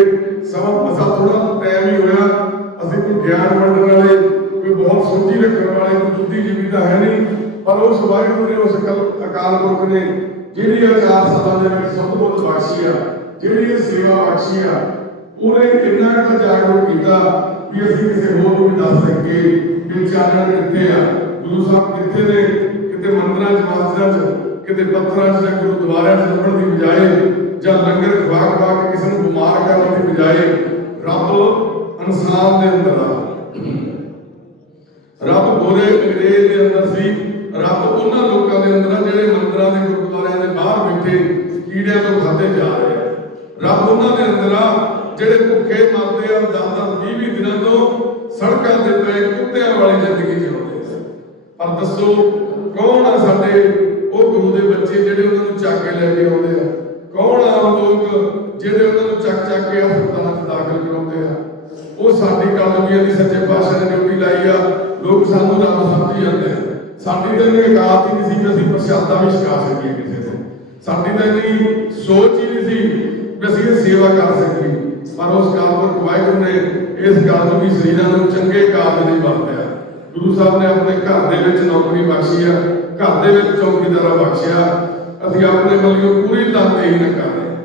ਸਮਾਂ ਮਸਾ ਥੋੜਾ ਟਾਈਮ ਹੀ ਹੋਇਆ। ਅਸੀਂ ਕੋਈ ਗਿਆਨ ਵੰਡਣ ਵਾਲੇ, ਕੋਈ ਬਹੁਤ ਸੋਝੀ ਰੱਖਣ ਵਾਲੇ, ਕੋਈ ਬੁੱਧੀਜੀਵੀ ਤਾਂ ਹੈ ਨਹੀਂ। ਪਰ ਉਸ ਵਾਹਿਗੁਰੂ ਨੇ, ਉਸ ਅਕਾਲ ਪੁਰਖ ਨੇ ਜਿਹੜੀ 4 ਸਾਲਾਂ ਦੇ ਵਿੱਚ ਸਤਿਗੁਰ ਬਖਸ਼ੀ ਆ, ਜਿਹੜੀ ਇਹ ਸੇਵਾ ਬਖਸ਼ੀ ਆ, ਉਹਨੇ ਇੰਨਾ ਕੁ ਜਾਗਰੂਕ ਕੀਤਾ ਵੀ ਅਸੀਂ ਕਿਸੇ ਹੋਰ ਨੂੰ ਵੀ ਦੱਸ ਸਕੀਏ ਕਿ ਚਾਨਣ ਕਿੱਥੇ ਆ, ਗੁਰੂ ਸਾਹਿਬ ਕਿੱਥੇ ਨੇ। ਕਿਤੇ ਮੰਦਰਾਂ 'ਚ, ਮਸਜਿਦਾਂ 'ਚ, ਕਿਤੇ ਪੱਥਰਾਂ 'ਚ ਜਾਂ ਗੁਰਦੁਆਰਿਆਂ 'ਚ ਲੱਭਣ ਦੀ ਬਜਾਏ, ਜਾਂ ਲੰਗਰ ਖਵਾ ਕੇ ਕਿਸੇ ਨੂੰ ਬਿਮਾਰ ਕਰਨ ਦੀ ਬਜਾਏ, ਰੱਬ ਇਨਸਾਨ ਦੇ ਅੰਦਰ ਆ। ਰੱਬ ਗੋਰੇ ਅੰਗਰੇਜ਼ ਦੇ ਅੰਦਰ ਸੀ। ਰੱਬ ਉਹਨਾਂ ਲੋਕਾਂ ਦੇ ਅੰਦਰ ਆ ਜਿਹੜੇ ਮੰਦਰਾਂ ਦੇ, ਗੁਰਦੁਆਰਿਆਂ ਦੇ ਬਾਹਰ ਬੈਠੇ ਕੀੜਿਆਂ ਤੋਂ ਖਾਧੇ ਜਾ ਰਹੇ ਆ। ਰੱਬ ਉਹਨਾਂ ਦੇ ਅੰਦਰ ਆ ਜਿਹੜੇ ਭੁੱਖੇ ਮਰਦੇ ਆ, 10-20 ਦਿਨਾਂ ਤੋਂ ਸੜਕਾਂ ਤੇ ਪਏ ਕੁੱਤਿਆਂ ਵਾਲੀ ਜ਼ਿੰਦਗੀ ਜਿਉਂਦੇ ਆ। ਪਰ ਦੱਸੋ ਕੌਣ ਆ ਸਾਡੇ ਉਹ ਗੁਰੂ ਦੇ ਬੱਚੇ ਜਿਹੜੇ ਉਹਨਾਂ ਨੂੰ ਚੱਕ ਕੇ ਲੈ ਕੇ ਆਉਂਦੇ ਆ? ਕੌਣ ਆ ਉਹ ਲੋਕ ਜਿਹੜੇ ਉਹਨਾਂ ਨੂੰ ਚੱਕ ਕੇ ਹਸਪਤਾਲਾਂ 'ਚ ਦਾਖਲ ਕਰਾਉਂਦੇ ਆ? ਉਹ ਸਾਡੀ ਕਲਯੁਗੀਆਂ ਦੀ ਸੱਚੇ ਪਾਤਸ਼ਾਹ ਨੇ ਡਿਊਟੀ ਲਾਈ ਆ। ਲੋਕ ਸਾਨੂੰ ਰੱਬ ਸਮਝੀ ਜਾਂਦੇ ਆ। ਸਾਡੀ ਤਾਂ ਇੰਨੀ ਔਕਾਤ ਹੀ ਨਹੀਂ ਸੀ ਕਿ ਅਸੀਂ ਪ੍ਰਸ਼ਾਦਾ ਵੀ ਛਕਾ ਸਕੀਏ ਕਿਸੇ ਤੋਂ। ਸਾਡੀ ਤਾਂ ਇੰਨੀ ਸੋਚ ਹੀ ਨਹੀਂ ਸੀ ਕਿ ਅਸੀਂ ਇਹ ਸੇਵਾ ਕਰ ਸਕੀਏ। ਪਰ ਉਸ ਕਾਲ ਪੁਰਖ ਵਾਹਿਗੁਰੂ ਨੇ ਇਸ ਕਲਯੁਗੀ ਸਰੀਰਾਂ ਨੂੰ ਚੰਗੇ ਕਾਰਜ ਲਈ ਵਰਤਿਆ। ਗੁਰੂ ਸਾਹਿਬ ਨੇ ਆਪਣੇ ਘਰ ਦੇ ਵਿੱਚ ਨੌਕਰੀ ਬਖਸ਼ੀ ਆ, ਘਰ ਦੇ ਵਿੱਚ ਚੌਕੀਦਾਰਾ ਬਖਸ਼ਿਆ। ਅਸੀਂ ਆਪਣੇ ਵੱਲੋਂ ਪੂਰੀ ਤਨਦੇਹੀ ਨਾਲ ਕਰ ਰਹੇ,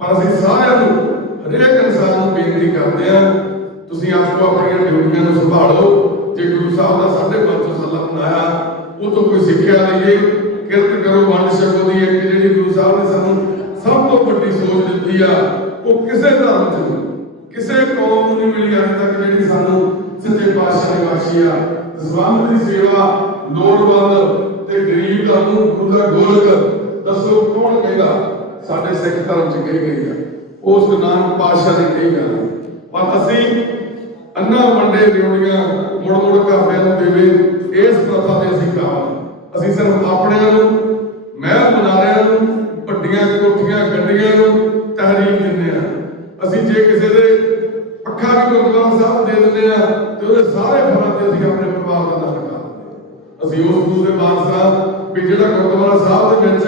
ਪਰ ਅਸੀਂ ਸਾਰਿਆਂ ਨੂੰ, ਹਰੇਕ ਇਨਸਾਨ ਨੂੰ ਬੇਨਤੀ ਕਰਦੇ ਆ, ਤੁਸੀਂ ਆਪੋ ਆਪਣੀਆਂ ਡਿਊਟੀਆਂ ਨੂੰ ਸੰਭਾਲੋ। ਜੇ ਗੁਰੂ ਸਾਹਿਬ ਦਾ 550 ਸਾਲਾ ਬਣਾਇਆ, ਉਹ ਤੋਂ ਕੋਈ ਸਿੱਖਿਆ ਲਈਏ। ਕਿਰਤ ਕਰੋ, ਵੰਡ ਛਕੋ ਦੀ ਇੱਕ ਜਿਹੜੀ ਗੁਰੂ ਸਾਹਿਬ ਨੇ ਸਾਨੂੰ ਸਭ ਤੋਂ ਵੱਡੀ ਸੋਚ ਦਿੱਤੀ ਆ, ਉਹ ਕਿਸੇ ਧਰਮ 'ਚ, ਕਿਸੇ ਕੌਮ ਨੂੰ ਨਹੀਂ ਮਿਲੀ ਅੱਜ ਤੱਕ, ਜਿਹੜੀ ਸਾਨੂੰ ਸੱਚੇ ਪਾਤਸ਼ਾਹ ਨੇ ਬਖਸ਼ੀ ਆ। ਜ਼ਬਾਨ ਦੀ ਸੇਵਾ, ਲੋੜਵੰਦ ਤੇ ਗਰੀਬ ਦਾ ਗੁਰੂ ਦਾ ਗੋਲਕ ਦੱਸੋ ਕੌਣ ਕਹਿੰਦਾ? ਸਾਡੇ ਸਿੱਖ ਧਰਮ 'ਚ ਕਹੀ ਗਈ ਆ, ਉਸ ਨਾਨਕ ਪਾਤਸ਼ਾਹ ਨੇ ਕਹੀ ਗੱਲ। ਪਰ ਅਸੀਂ ਅੰਨਾ ਵੰਡੇ ਰਿਉੜੀਆਂ ਮੁੜ ਘਰਦਿਆਂ ਨੂੰ ਦੇਵੇ, ਇਸ ਪ੍ਰਥਾ ਦੇ ਅਸੀਂ ਕਾਬਲ। ਅਸੀਂ ਸਿਰਫ ਆਪਣਿਆਂ ਨੂੰ, ਮਹਿਲ ਮਨਾਰਿਆਂ ਨੂੰ, ਵੱਡੀਆਂ ਕੋਠੀਆਂ ਗੱਡੀਆਂ ਨੂੰ ਤਹਿਰੀਕ ਦਿੰਦੇ ਆ। ਅਸੀਂ ਜੇ ਕਿਸੇ ਦੇ ਪੱਖਾ ਵੀ ਗੁਰਦੁਆਰਾ ਸਾਹਿਬ ਦੇ ਦਿੰਦੇ ਆ ਤੇ ਉਹਦੇ ਸਾਰੇ ਫਰਾਂ ਤੇ ਅਸੀਂ ਆਪਣੇ ਪਰਿਵਾਰ ਦਾ ਨਾਮ ਲਿਖਾ ਦਿੰਦੇ। ਅਸੀਂ ਉਸ ਗੁਰੂ ਦੇ ਵਾਰਸ ਵੀ ਜਿਹੜਾ ਗੁਰਦੁਆਰਾ ਸਾਹਿਬ ਦੇ ਵਿੱਚ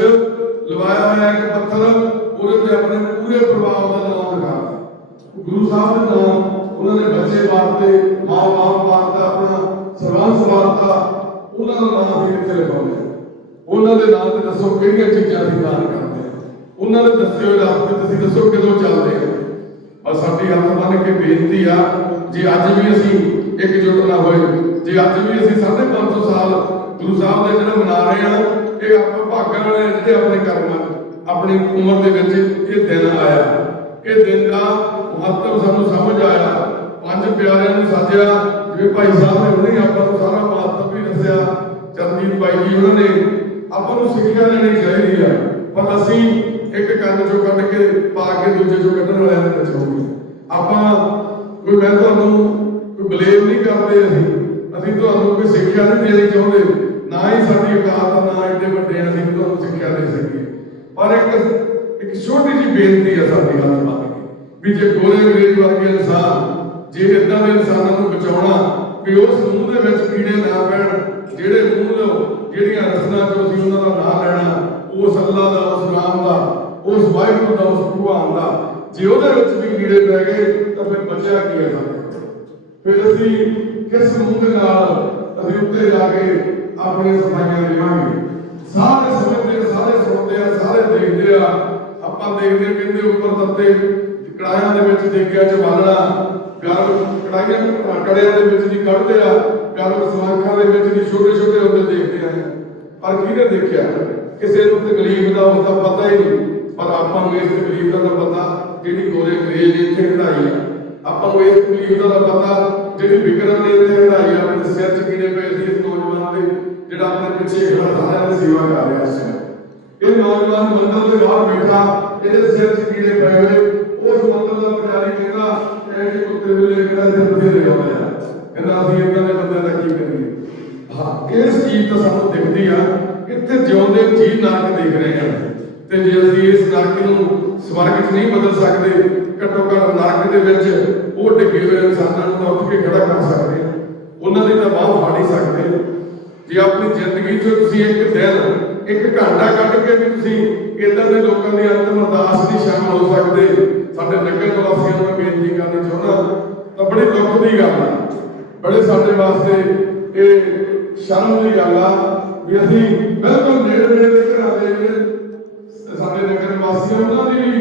ਲਵਾਇਆ ਹੋਇਆ ਇੱਕ ਪੱਥਰ, ਉਹਦੇ ਤੇ ਆਪਣੇ ਪੂਰੇ ਪਰਿਵਾਰ ਦਾ ਨਾਮ ਲਿਖਾ ਦਿੰਦੇ। गुरु साहब ने नाम उन्होंने बच्चे वास्ते माँ बाप वास्ते अपना सरबंस वास्ता उन्होंने नाम भी इतने लिखाने उन्होंने नाम से दसो किहड़ियां चीज़ां असीं दान करते हैं उन्होंने दसे हुए रास्ते तुसीं दसो कदों चलते हैं। और साडी हथ बन के बेनती आ जे अज भी असीं एकजुट ना होए जे अज भी असीं 550 साल गुरु साहब का जन्म मना रहे हैं ये आप भागण वाले जिहड़े अपने कर्म अपनी उम्र के विच ये दिन आया ये दिन का महत्व सानू समझ आया। पंज प्यारिਆਂ ਨੂੰ सजया जिवें भाई साहब ने उन्हें आपां नूं सारा महत्व भी दस्सिया चरणजीत भाई जी उन्होंने आपां नूं सिੱਖਿਆ ਲੈਣੀ ਚਾਹੀਦੀ है पर असीं एक कंन चों कढ के पा के दूजे चों कढण वालिਆਂ ਦੇ ਵਿੱਚ ਹੋ गए आपां कोई मैं तुहानूं कोई ब्लेम नहीं करते असीं तुहानूं कोई सिੱਖਿਆ नहीं देनी चाहुंदे ना ही साडी औकात ना एडे वड्डे असीं तुहानूं सिੱਖਿਆ दे सकीए पर एक छोटी जी बेनती है साडी हथ बन के भी जे गोरे अंग्रेज वर्गे इंसान जे इदां दे इंसानां नूं बचाउणा भी उस मूंह दे विच कीड़े ना पैण ਜਿਹੜੇ ਮੂੰਹ ਜਿਹੜੀਆਂ ਰਸਨਾਂ ਚੋਂ ਅਸੀਂ ਉਹਨਾਂ ਦਾ ਨਾਂ ਲੈਣਾ ਉਸ ਅੱਲਾ ਦਾ ਉਸ ਰਾਮ ਦਾ ਉਸ ਵਾਹਿਗੁਰੂ ਦਾ ਉਸ ਭਗਵਾਨ ਦਾ ਜੇ ਉਹਦੇ ਵਿੱਚ ਵੀ ਕੀੜੇ ਪੈ ਗਏ ਤਾਂ ਫਿਰ ਬਚਿਆ ਕੀ ਹੈ ਸਾਨੂੰ ਫਿਰ ਅਸੀਂ ਕਿਸ ਮੂੰਹ ਦੇ ਨਾਲ ਅਸੀਂ ਉੱਤੇ ਜਾ ਕੇ ਆਪਣੀਆਂ ਸਫਾਈਆਂ ਦੇਵਾਂਗੇ। ਸਾਰੇ ਸਮਝਦੇ ਸਾਰੇ ਸੁਣਦੇ ਆ ਸਾਰੇ ਦੇਖਦੇ ਆ ਆਪਾਂ ਦੇਖਦੇ ਕਹਿੰਦੇ ਉੱਪਰ ਤੱਤੇ ਕੜਾਇਆਂ ਦੇ ਵਿੱਚ ਦੇਖਿਆ ਚ ਬਾਲਣਾ ਗਰਮ ਕੜਾਈਆਂ ਕੜਿਆਂ ਦੇ ਵਿੱਚ ਦੀ ਕੱਢਦੇ ਆ ਗਰਮ ਸਮਾਖਾਂ ਦੇ ਵਿੱਚ ਦੀ ਛੋਟੇ ਛੋਟੇ ਹੁੰਦੇ ਦੇਖਦੇ ਆ ਪਰ ਕਿਹਨੇ ਦੇਖਿਆ ਕਿਸੇ ਨੂੰ ਤਕਲੀਫ ਦਾ ਉਸਦਾ ਪਤਾ ਹੀ ਨਹੀਂ ਪਰ ਆਪਾਂ ਨੂੰ ਇਸ ਤਕਲੀਫ ਦਾ ਪਤਾ ਜਿਹੜੀ ਗੋਰੇ ਅੰਗਰੇਜ਼ ਨੇ ਇੱਥੇ ਹਟਾਈ ਆਪਾਂ ਨੂੰ ਇਸ ਤਕਲੀਫ ਦਾ ਪਤਾ ਜਿਹੜੀ ਵਿਕਰਮ ਨੇ ਇੱਥੇ ਹਟਾਈ ਆਪਣੇ ਸਿਰ 'ਚ ਕੀੜੇ ਪਏ ਸੀ ਇਸ ਨੌਜਵਾਨ ਦੇ ਜਿਹੜਾ ਆਪਣੇ ਪਿੱਛੇ ਸਾਰਿਆਂ ਦੀ ਸੇਵਾ ਕਰ ਰਿਹਾ ਸੀ। ਇਹ ਨੌਜਵਾਨ ਮੰਦਰ ਦੇ ਬਾਹਰ ਬੈਠਾ ਇਹਦੇ ਸਿਰ 'ਚ ਕੀੜੇ ਪਏ ਹੋਏ ਉਸ ਮੰਦਰ ਦਾ ਪੁਜਾਰੀ ਕਹਿੰਦਾ ਇਹ ਜੀ ਕੁੱਤੇ ਵੇਲੇ ਕਿਹੜਾ ਸਿਰ ਤੇ ਲੈ ਆਉਂਦਾ ਕਹਿੰਦਾ ਅਸੀਂ ਇਦਾਂ ਦੇ ਬੰਦਿਆਂ ਦਾ ਕੀ ਕਰੀਏ। ਹਾਂ ਇਸ ਚੀਜ਼ ਤਾਂ ਸਾਨੂੰ ਦਿਖਦੀ ਆ ਇੱਥੇ ਜਿਉਂਦੇ ਜੀ ਨਰਕ ਦੇਖ ਰਹੇ ਆ ਤੇ ਜੇ ਅਸੀਂ ਇਸ ਨਰਕ ਨੂੰ ਸਵਰਗ 'ਚ ਨਹੀਂ ਬਦਲ ਸਕਦੇ ਘੱਟੋ ਘੱਟ ਨਰਕ ਦੇ ਵਿੱਚ ਉਹ ਡਿੱਗੇ ਹੋਏ ਇਨਸਾਨਾਂ ਨੂੰ ਤਾਂ ਉੱਠ ਕੇ ਖੜਾ ਕਰ ਸਕਦੇ ਆ ਉਹਨਾਂ ਦੀ ਤਾਂ ਬਾਹ ਫਾੜ ਹੀ ਸਕਦੇ ਜੇ ਆਪਣੀ ਜ਼ਿੰਦਗੀ 'ਚ ਤੁਸੀਂ ਇੱਕ ਦਿਨ ਇੱਕ ਘੰਟਾ ਕੱਢ ਕੇ ਵੀ ਤੁਸੀਂ ਇਦਾਂ ਦੇ ਲੋਕਾਂ ਦੀ ਅੰਤਮ ਅਰਦਾਸ ਨਹੀਂ ਸ਼ਾਮਲ ਹੋ ਸਕਦੇ ਸਾਡੇ ਨਗਰ ਵਾਸੀਆਂ ਨੂੰ ਬੇਨਤੀ ਕਰਨੀ ਚਾਹੁੰਦਾ ਤਾਂ ਬੜੀ ਦੁੱਖ ਦੀ ਗੱਲ ਆ ਬੜੇ ਸਾਡੇ ਵਾਸਤੇ ਇਹ ਸ਼ਰਮ ਦੀ ਗੱਲ ਆ ਵੀ ਅਸੀਂ ਬਿਲਕੁਲ ਨੇੜੇ ਦੇ ਘਰਾਂ ਦੇ ਜਿਹੜੇ ਸਾਡੇ ਨਗਰ ਵਾਸੀ ਉਹਨਾਂ ਦੀ ਵੀ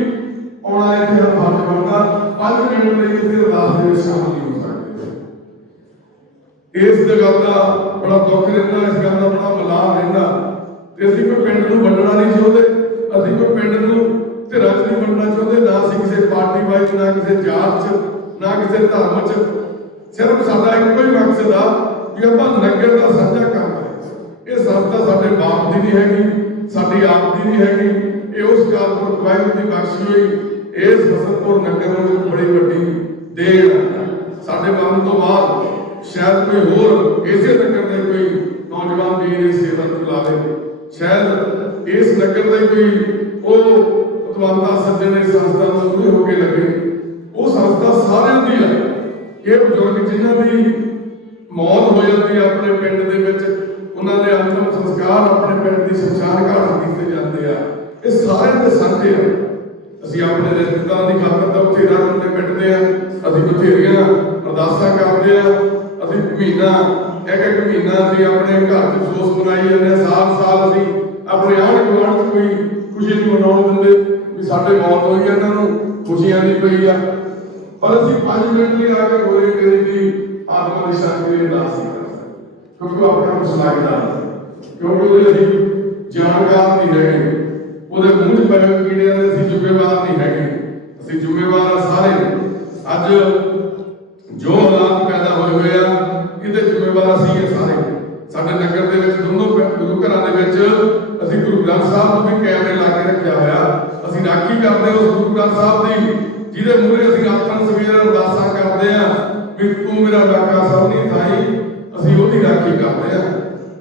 ਆਉਣਾ ਇੱਥੇ ਫਰਜ਼ ਬਣਦਾ 5 ਮਿੰਟ ਲਈ ਕਿਸੇ ਅਰਦਾਸ ਦੇ ਵਿੱਚ ਸ਼ਾਮਲ ਨਹੀਂ ਹੋ ਸਕਦੇ। ਇਸ ਗੱਲ ਦਾ ਬੜਾ ਦੁੱਖ ਰਹਿੰਦਾ ਇਸ ਗੱਲ ਦਾ ਬੜਾ ਮਲਾਮ ਰਹਿੰਦਾ ਤੇ ਅਸੀਂ ਕੋਈ ਪਿੰਡ ਨੂੰ ਵੰਡਣਾ ਨਹੀਂ ਚਾਹੁੰਦੇ ਅਸੀਂ ਕੋਈ ਪਿੰਡ ਨੂੰ ਧਿਰਾਂ 'ਚ ਨਹੀਂ ਵੰਡਣਾ ਚਾਹੁੰਦੇ ਨਾ ਅਸੀਂ ਕਿਸੇ ਪਾਰਟੀ ਵਾਈਜ਼ ਨਾ ਕਿਸੇ ਜਾਤ 'ਚ ਨਾ ਕਿਸੇ ਧਰਮ 'ਚ ਸਿਰਫ ਸਾਡਾ ਇੱਕੋ ਹੀ ਮਕਸਦ ਆ ਵੀ ਆਪਾਂ ਨਗਰ ਦਾ ਸਾਂਝਾ ਕੰਮ ਕਰੀਏ। ਇਹ ਸੰਸਥਾ ਸਾਡੇ ਬਾਪ ਦੀ ਨਹੀਂ ਹੈਗੀ ਸਾਡੀ ਆਪ ਦੀ ਨਹੀਂ ਹੈਗੀ ਇਹ ਉਸ ਕਾਲਪੁਰਖ ਵਾਹਿਗੁਰੂ ਦੀ ਬਖਸ਼ੀ ਹੋਈ ਇਸ ਹਸਨਪੁਰ ਨਗਰ ਨੂੰ ਬੜੀ ਵੱਡੀ ਦੇਣ ਸਾਡੇ ਮਰਨ ਤੋਂ ਬਾਅਦ ਸ਼ਾਇਦ ਕੋਈ ਹੋਰ ਇਸੇ ਨਗਰ ਦੇ ਕੋਈ ਨੌਜਵਾਨ ਵੀਰ ਇਸ ਸੇਵਾ ਨੂੰ ਲਾਵੇ ਸ਼ਾਇਦ ਇਸ ਨਗਰ ਦੇ ਕੋਈ ਉਹ ਪਤਵੰਤਾ ਸੱਜਣ ਇਸ ਸੰਸਥਾ ਨੂੰ ਪੂਰੇ ਹੋ ਕੇ ਲੱਗੇ ਉਹ ਸੰਸਥਾ ਸਾਰਿਆਂ ਦੀ ਹੈ। ਇਹ ਬਜ਼ੁਰਗ ਜਿਨ੍ਹਾਂ ਦੀ ਮੌਤ ਹੋ ਜਾਂਦੀ ਹੈ ਆਪਣੇ ਪਿੰਡ ਦੇ ਵਿੱਚ ਉਹਨਾਂ ਦੇ ਅੰਤਮ ਸੰਸਕਾਰ ਆਪਣੇ ਪਿੰਡ ਦੀ ਸ਼ਮਸ਼ਾਨ ਘਾਟ ਕੀਤੇ ਜਾਂਦੇ ਆ ਇਹ ਸਾਰਿਆਂ ਦੇ ਸਾਂਝੇ ਆ। ਅਸੀਂ ਆਪਣੇ ਰਿਸ਼ਤੇਦਾਰਾਂ ਦੀ ਖਾਤਰ ਤਾਂ ਬਥੇਰਾ ਹੁੰਦੇ ਪਿੰਡਦੇ ਆ ਅਸੀਂ ਬਥੇਰੀਆਂ ਅਰਦਾਸਾਂ ਕਰਦੇ ਆ ਅਸੀਂ ਮਹੀਨਾ ਇੱਕ ਮਹੀਨਾ ਅਸੀਂ ਆਪਣੇ ਘਰ 'ਚ ਅਫਸੋਸ ਮਨਾਈ ਜਾਂਦੇ ਸਾਲ ਅਸੀਂ ਆਪਣੇ ਆਂਢ ਗੁਆਂਢ 'ਚ ਕੋਈ ਖੁਸ਼ੀ ਨਹੀਂ ਮਨਾਉਣ ਦਿੰਦੇ ਵੀ ਸਾਡੇ ਮੌਤ ਹੋਈ ਇਹਨਾਂ ਨੂੰ ਖੁਸ਼ੀਆਂ ਨਹੀਂ ਪਈ ਆ ਪਰ ਅਸੀਂ 5 ਮਿੰਟ ਲਈ ਆ ਕੇ ਗੋਰੇ ਅੰਗਰੇਜ਼ ਦੀ ਆਤਮਾ ਦੀ ਸ਼ਾਂਤੀ ਲਈ ਅਰਦਾਸ ਨਹੀਂ ਕਰ ਸਕਦੇ ਕਿਉਂਕਿ ਉਹ ਆਪਣਾ ਕੁਛ ਲੱਗਦਾ ਕਿਉਂਕਿ ਉਹਦੇ ਅਸੀਂ ਜਾਣਕਾਰ ਨਹੀਂ ਹੈਗੇ ਉਹਦੇ ਮੂੰਹ 'ਚ ਪਏ ਕੀੜਿਆਂ ਦੇ ਅਸੀਂ ਜ਼ਿੰਮੇਵਾਰ ਨਹੀਂ ਹੈਗੇ ਅਸੀਂ ਜ਼ਿੰਮੇਵਾਰ ਆ ਸਾਰੇ ਅੱਜ ਜੋ ਹਾਲਾਤ ਪੈਦਾ ਹੋਏ ਆ ਇਹਦੇ ਜ਼ਿੰਮੇਵਾਰ ਅਸੀਂ ਇਹ ਸਾਰੇ ਸਾਡੇ ਨਗਰ ਦੇ ਵਿੱਚ ਦੋਨੋਂ ਗੁਰੂ ਘਰਾਂ ਦੇ ਵਿੱਚ ਅਸੀਂ ਗੁਰੂ ਗ੍ਰੰਥ ਸਾਹਿਬ ਨੂੰ ਵੀ ਕੈਮਰੇ ਲਾ ਕੇ ਰੱਖਿਆ ਹੋਇਆ ਅਸੀਂ ਰਾਖੀ ਕਰਦੇ ਉਸ ਗੁਰੂ ਗ੍ਰੰਥ ਸਾਹਿਬ ਦੀ ਜਿਹਦੇ ਮੂਹਰੇ ਅਸੀਂ ਆਤਮ ਸਵੇਰ ਅਰਦਾਸਾਂ ਕਰਦੇ ਆ ਵੀ ਤੂੰ ਮੇਰਾ ਰਾਖਾ ਸਭ ਨਹੀਂ ਥਾਈ ਅਸੀਂ ਉਹਦੀ ਰਾਖੀ ਕਰਦੇ ਆ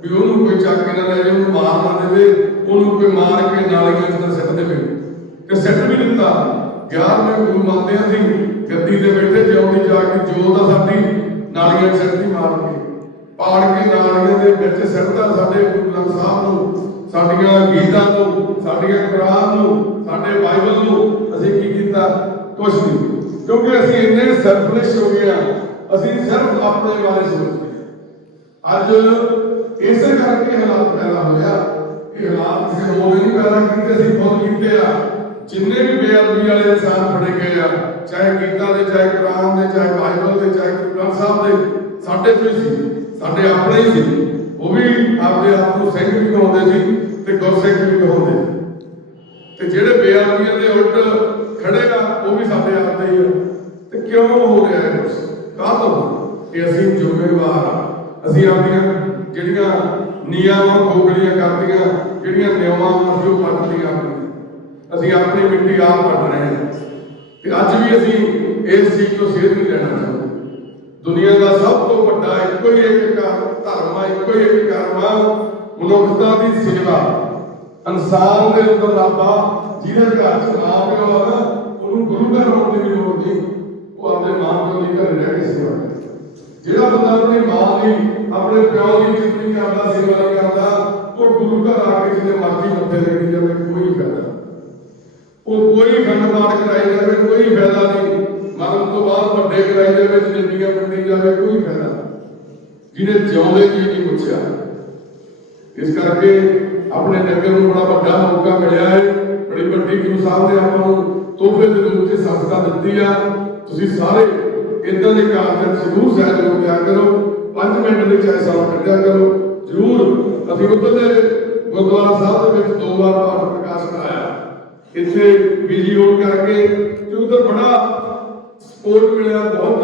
ਵੀ ਉਹਨੂੰ ਕੋਈ ਚੱਕ ਕੇ ਨਾ ਲੈ ਜਾਏ ਉਹਨੂੰ ਮਾਰ ਨਾ ਦੇਵੇ ਉਹਨੂੰ ਕੋਈ ਮਾਰ ਕੇ ਨਾਲੀਆਂ 'ਚ ਨਾ ਸਿੱਟ ਦੇਵੇ ਤੇ ਸਿੱਟ ਵੀ ਦਿੱਤਾ 11ਵੇਂ ਗੁਰੂ ਮੰਨਦਿਆਂ ਦੀ ਗੱਦੀ ਤੇ ਬੈਠੇ ਜਿਉਂਦੀ ਜਾ ਕੇ ਜੋਤ ਆ ਸਾਡੀ ਨਾਲੀਆਂ 'ਚ ਸਿੱਟਦੀ ਮਾਰ ਕੇ ਪਾੜ ਕੇ ਨਾਲੀਆਂ ਦੇ ਵਿੱਚ ਸਿੱਟਦਾ ਸਾਡੇ ਗੁਰੂ ਗ੍ਰੰਥ ਸਾਹਿਬ ਨੂੰ ਸਾਡੀਆਂ ਗੀਤਾਂ ਨੂੰ ਸਾਡੀਆਂ ਕੁਰਾਨ ਨੂੰ ਸਾਡੇ ਬਾਈਬਲ ਨੂੰ ਅਸੀਂ ਕੀ ਕੀਤਾ ਕੁਛ ਨਹੀਂ क्योंकि असीं इन्ने सैल्फिश हो गए हैं, असीं सिर्फ अपने बारे सोचते हैं। अज इस करके हालात पैदा होया, ये हालात किसी होर नहीं पैदा किए, असीं खुद कीते आ। जिन्ने भी बेअदबी वाले इंसान फड़े गए आ, चाहे गीता दे, चाहे कुरान दे, चाहे बाइबल दे, चाहे गुरु ग्रंथ साहब दे, साडे तो ही सी, साडे अपने ही सी। वो भी आपदे आप को सिंह भी कहाउंदे सी ते गुरसिख भी कहाउंदे सी, ते जिहड़े बेअदबियां दे उल्ट खड़े आ वो भी साडे आपदे ही आ। ते क्यों हो रहा है कुछ? काहतों कि असीं ਜ਼ਿੰਮੇਵਾਰ आ, असीं आपदियां जिहड़ियां नियमां खोखलियां करदियां, जिहड़ियां नियमां असीं वो पटदियां, असीं अपनी मिट्टी आप पट रहे हैं। ते अज भी असीं इस चीज़ तो सेध नहीं लेना चाहते। दुनिया का सब तो बड़ा इको ही एक धर्म आ, इको ही एक कर्म आ, मनुखता की सेवा। इंसान के अंदर रब आ, जिहदे घर च मां प्यो आ ना, उन्होंने गुरु घर आने की भी लोड़ नहीं, वो अपने मां प्यो की घर रह के सेवा करे। जिहड़ा बंदा अपनी मां की, अपने प्यो की इज्जत नहीं करता, सेवा नहीं करता, वो गुरु घर आके जिन्हें मर्जी मत्थे लगी जाए, कोई फायदा, वो कोई खंड पाठ कराई जाए, कोई फायदा नहीं। मरण तो बाद ਵੱਡੇ कराई जाए, जिंदगियां बंदी जाए, कोई फायदा नहीं, जिन्हें जिउंदे जी नहीं पूछा। इस करके अपने नगर में बड़ा बड़ा मौका मिला है, बड़ी बड़ी गुरु साहब ने आपको तोहफे के रूप में संस्था दी आ। तुसीं सारे इदां दे कार्य जरूर सहयोग दिया करो, 5 मिनट के चाहे साल कढ़िया करो जरूर। असीं उधर गुरुद्वारा साहब के 2 बार पाठ प्रकाश कराया, इत्थे बिजी होने करके उधर बड़ा सपोर्ट मिला, बहुत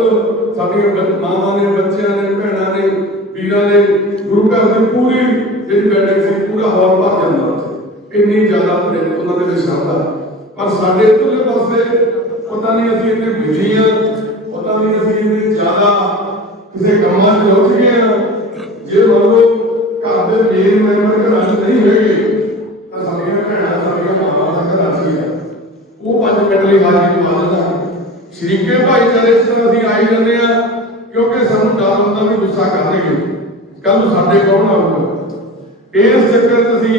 साडियां मावां ने, बच्चियां ने, भैणां ने, वीरां ने, गुरु घर की पूरी जी बैठक से पूरा हॉल भर जाता, इन्नी ज्यादा प्रेम उन्होंने दर्शाता। पर साढ़े इधरले पासे पता नहीं असीं इन्ने बिजी हाँ, पता नहीं असीं इन्ने ज्यादा किसी कामां च रुझ गए हैं। जे मान लो घर के मेन मैंबर घर नहीं है तो साडियां भैणां, साडियां मावां दा घर च है, वो 5 मिनट लिए हाजिरी पा देता। शरीके भाईचारे इस तरह असीं आई जाते हैं, क्योंकि सानूं डर होंदा भी गुस्सा करनगे, कल साडे कौन आऊगा। इस चक्कर च असीं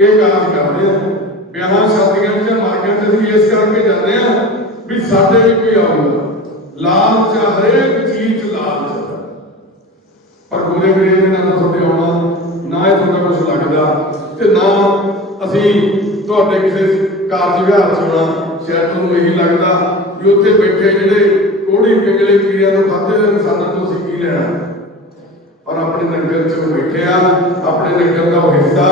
ये काम करते हैं, ब्याहां शादियां च मार्गें च असीं इस करके जाते हैं भी साडे भी कोई आऊगा। लालच हरेक चीज च लालच, पर गुरे गरीब ने ना तुहाडे आउणा, ना ही तुहाडा कुछ लगदा, ते ना असीं तुहाडे किसी कारज विहार च आउणा। शायद तुहानूं यही लगदा भी उत्थे बैठे जिहड़े कोड़ी पिंगले कीड़ियां नूं खाधे दे इंसानां तों असीं की लैणा, और अपने नगर च बैठे आ, अपने नगर का हिस्सा,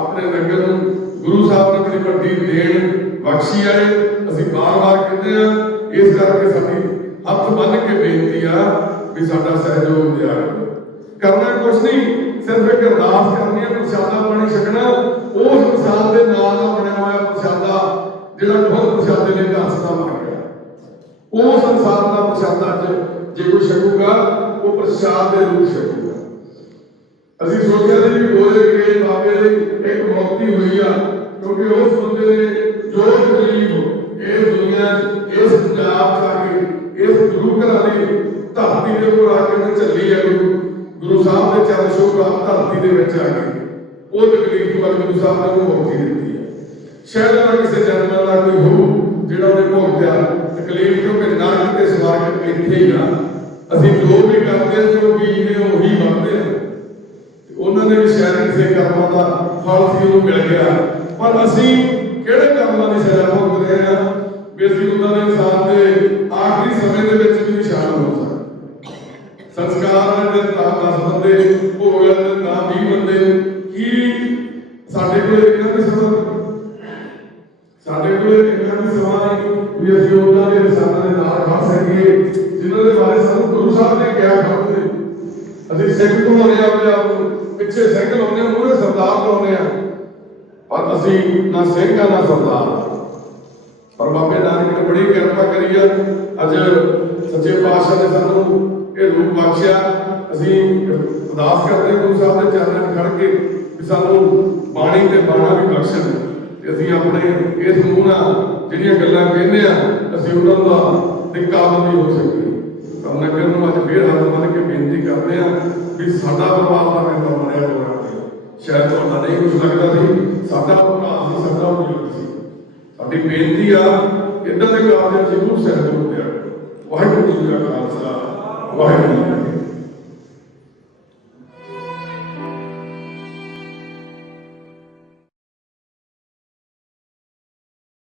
अपने नगर नूं गुरु साहब ने बड़ी वड्डी देन बख्शी है। असीं बार-बार कहते हैं, इस करके साडी हत्थ बन के बेनती आ भी साडा सहयोग दिया करो। करना कुछ नहीं, सिर्फ एक अरदास करनी है, प्रसादा पानी छकना, उस इंसान के नाम का बनया हुआ प्रसादा जिहड़ा खुद प्रसादे ने दस का बन गया, उस इंसान का प्रसादा जे कोई छकूगा वो प्रसाद के रूप छकूगा। असीं सोचिया सी भी गोरे के बाबे की एक मुक्ति हुई आ, क्योंकि उस बंदे ने जो तकलीफ इस दुनिया इस पंजाब आके इस गुरु घर की धरती के ऊपर आके झल्ली है, गुरु साहब के चरण छूह प्राप्त धरती के आ गई, वो तकलीफ तो गुरु साहब ने मुक्ति दी है। शायद किसी जन्म का कोई हो जिहड़ा उन्हें भुगत्या तकलीफ, क्योंकि नरक ते स्वर्ग इत्थे ही आ। असीं जो भी करते हैं, जो बीजते हैं उही वढदे हैं। उन्होंने भी शायद किसी कर्मां का फल सी उन्होंने मिल गया, पर असीं किहड़े कर्मां की सज़ा भुगत रहे हैं भी असीं उन्होंने इंसान के आखिरी समय के विच भी शामिल हो सकते। संस्कार वाले दिन 10 बंदे, भोग वाले दिन 20 बंदे, की साडे कोल इन्ना भी समा, साडे कोल इन्ना भी समा भी असीं उन्हां दे इंसानां दे नाल खड़ सकीए जिन्हां दे बारे सानूं गुरु साहब ने क्या खड़दे। असीं सिख घुमाउने अपने आप नूं, पिछे सिंह लाउने, मूहरे सरदार लाउने, पर असीं ना सिंह ना सरदार। पर बाबे नानक ने बड़ी किरपा करी है, अज सच्चे पातशाह ने सानूं ये रूप बख्शिया। असीं अरदास करते हैं गुरु साहब के चरणों में खड़ के भी सानूं बाणी ते बाणा भी बख्शण, ते असीं अपने इस मूँह नाल जिहड़ियां गल्लां कहने आ असीं उन्हां दा निकाबल नहीं हो सकते। पर नगर नूं अज फिर हत्थ बन के बेनती करते हैं भी साडा परिवार दा मैंबर बनया होया, शायद तुहाडा नहीं कुछ लगदा सी, साडा भरा सी, साडा बजुर्ग सी। साडी बेनती आ ਇਦਾਂ ਦੇ ਕਾਰਜਾਂ ਜ਼ਰੂਰ ਸਹਿਯੋਗ ਦਿਆ। ਵਾਹਿਗੁਰੂ ਜੀ ਕਾ ਖਾਲਸਾ, ਵਾਹਿਗੁਰੂ ਜੀ ਕੀ ਫਤਿਹ।